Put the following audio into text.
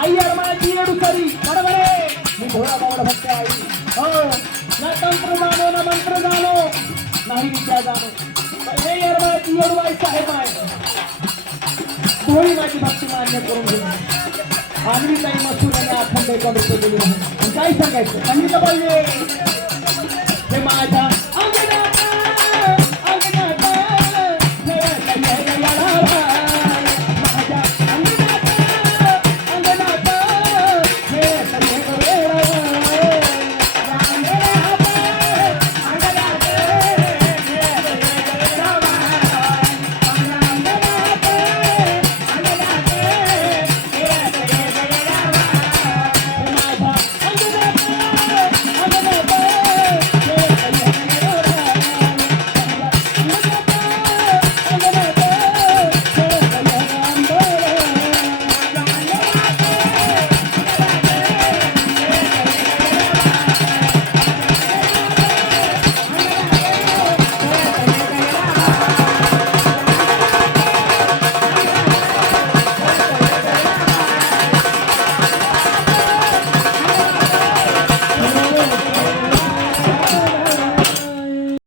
आई अरमाची येडुसरी बरोबर आहे. मी घोडा बावड भक्त आई हो ना तंत्र जाणो ना मंत्र जाणो नाही विद्या जाणो हे अरमाची येडुबाई साहेब आहे. थोडी माझी भक्ती मान्य करून घेऊ आणि काही मसूर आणि अखंड एका रुपये दिली काय सांगायचं सांगितलं पाहिजे हे माझ्या